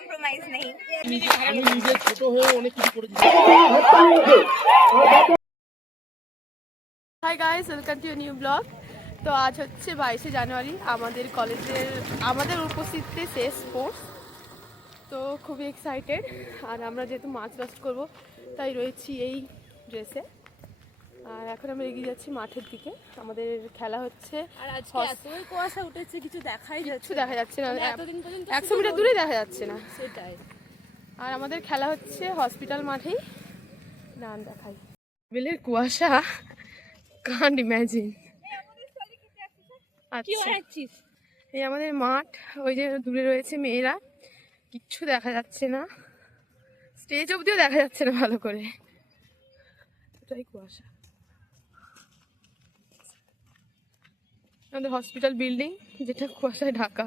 Compromise নেই। আমি নিজে ছোট হয়ে অনেক কিছু করেছি। Hi guys, welcome to new blog. তো আজ হচ্ছে 22শে জানুয়ারি, আমাদের কলেজের আমাদের উপস্থিতিতে শেষ স্পোর্টস। তো খুবই এক্সাইটেড। আর আমরা যেহেতু মার্চ পাস্ট করবো তাই রয়েছি এই ড্রেসে। আর এখন আমরা এগিয়ে যাচ্ছি মাঠের দিকে। আমাদের খেলা হচ্ছে। আর আজকে এতই কুয়াশা উঠেছে, কিছু দেখা যাচ্ছে না, এতদিন পর্যন্ত 100 মিটার দূরে দেখা যাচ্ছে না। সেটাই। আর আমাদের খেলা হচ্ছে হসপিটাল মাঠেই। নাম দেখাই, বিলের কুয়াশা, কান্ট ইম্যাজিন। আচ্ছা, এই আমাদের মাঠ, ওই যে দূরে রয়েছে মেয়েরা, কিচ্ছু দেখা যাচ্ছে না, স্টেজ অবধিও দেখা যাচ্ছে না ভালো করে, এটাই কুয়াশা। আমাদের হসপিটাল বিল্ডিং, যেটা কুয়াশায় Dhaka.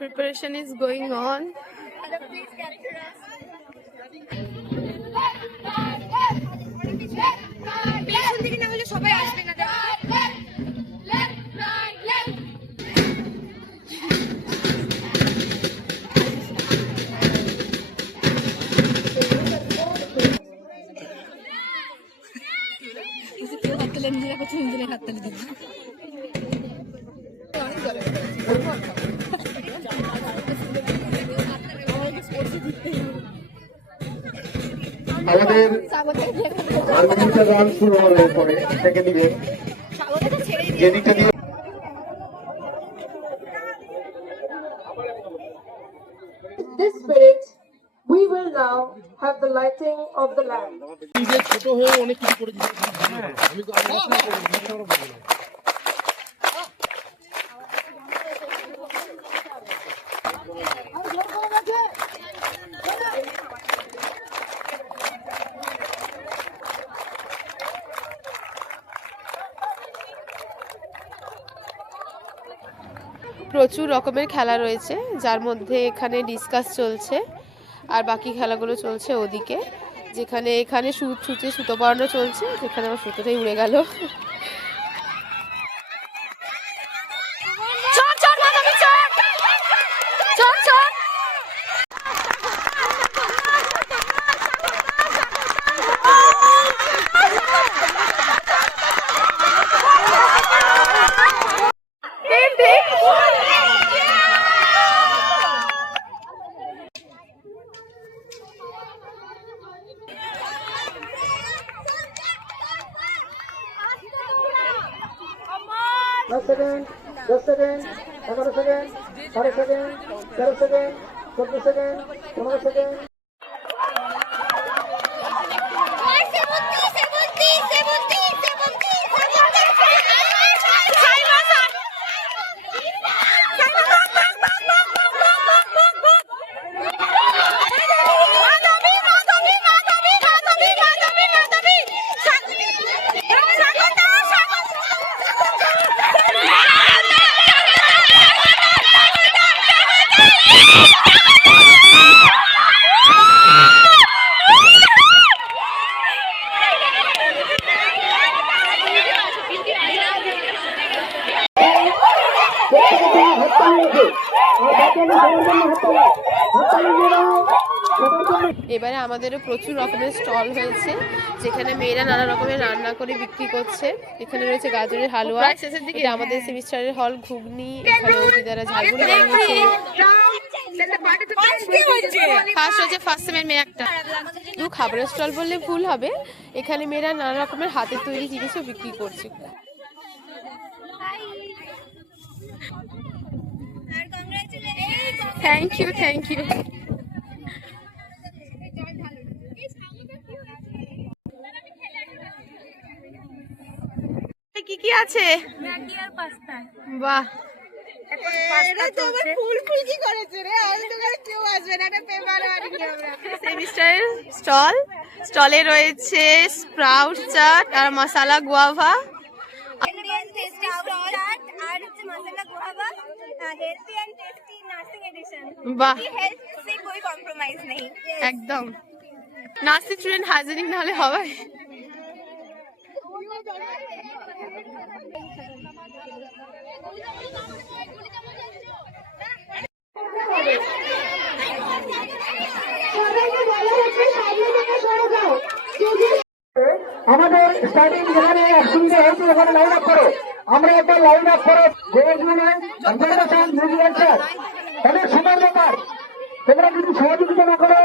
Preparation is going on. পেছন থেকে না হলে সবাই আসবে না। আমাদের রান শুরু হবে পরে সেকেন্ড দিকে যে দিকটা দিয়ে This spirit, we will now have the lighting of the lamp. নিজে ছোট হয়ে অনেক কিছু করেছি। আমি প্রচুর রকমের খেলা রয়েছে, যার মধ্যে এখানে ডিসকাস চলছে আর বাকি খেলাগুলো চলছে ওদিকে, যেখানে এখানে সুত ছুটে সুতো পড়ানো চলছে, যেখানে আমার সুতোটাই উড়ে গেল। Second, 10 second, 11 second, 12 second, 13 second, 14 second, 15 second. এবারে আমাদেরও প্রচুর রকমের স্টল হয়েছে, যেখানে মেয়েরা নানা রকমের রান্না করে বিক্রি করছে। এখানে রয়েছে গাজরের হালুয়া, এটা আমাদের সেমিস্টারের হল ঘুগনি, এখানে অভিদারা ঝালমুড়ি বানিয়েছে। ফার্স্ট হচ্ছে ফার্স্ট সেমের মেয়ে একটা। দু খাবারের স্টল বললে ভুল হবে, এখানে মেয়েরা নানা রকমের হাতের তৈরি জিনিসও বিক্রি করছে। Thank you, thank you. কি কি আছে? ম্যাগি আর পাস্তা। বাহ, সেমিস্টারের স্টল, স্টলে রয়েছে স্প্রাউট চাট আর মশলা গুয়াভা। বাহ, একদম নার্সিং স্টুডেন্ট, হাইজেনিক না হলে হবে। স্টার্টিং যেখানে অসুবিধা হয়েছে ওখানে লাইন আপ করো। আমরা একবার লাইন আপ করো। তাদের সময় ব্যাপার, তোমরা যদি সহযোগিতা না করো।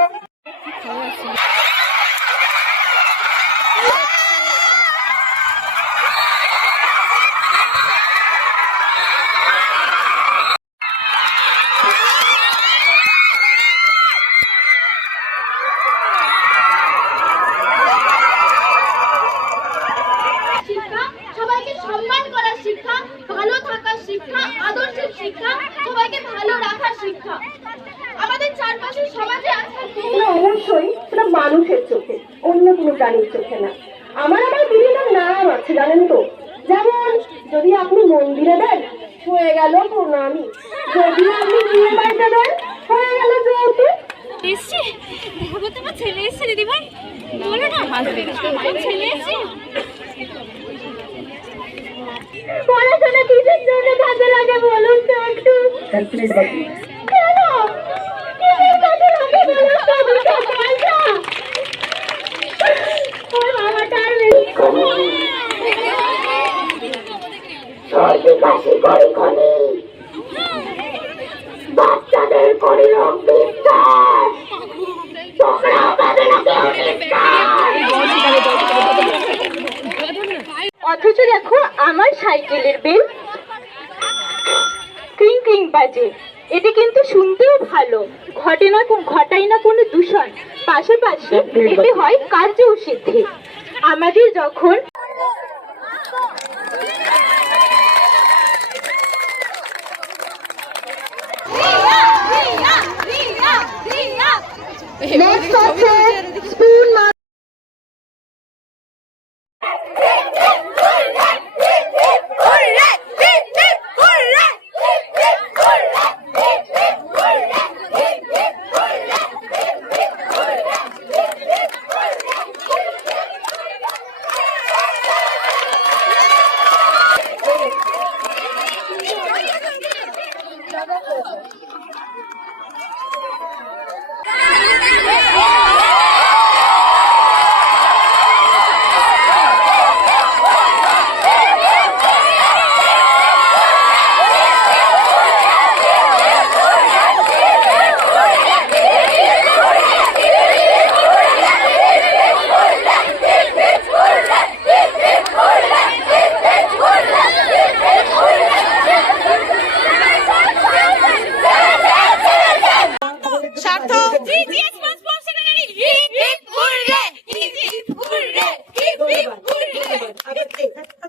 শিক্ষা সবাইকে সম্মান করার শিক্ষা, ভালো থাকার শিক্ষা, আদর্শের শিক্ষা, সবাইকে ভালো রাখার শিক্ষা। আমাদের চারপাশের সমাজে আজকাল অবশ্যই সেটা মানুষের চোখে, অন্য কোনো প্রাণীর চোখে না। আমার বিভিন্ন নাম আছে জানেন তো, যেমন যদি আপনি মন্দিরে দেন হয়ে গেল প্রণামী, যদি আপনি বিয়ে বাড়িতে দেন হয়ে গেল যৌতুক। এসছে, দেখো তোমার ছেলে এসছে দিদি ভাই, বলো না ছেলে এসছে। পড়াশোনা কিসের জন্য কাজে লাগে বলুন তো একটু? কেন কিসের কাজে লাগে বলুন তো? দুটো পয়সা। ওর বাবাটা আর বেশি সর্বকাশী করে খনি, বাচ্চাদের করে রোগ বিস্তার, তোমরাও পাবে না কেউ নিস্তার। অথচ দেখো আমার সাইকেলের বেল ক্রিং ক্রিং বাজে। এতে কিন্তু শুনতেও ভালো, ঘটায় না কোনো দূষণ, পাশাপাশি এতে হয় কার্যও সিদ্ধি। আমাদের যখন নেক্সট আছে স্পুন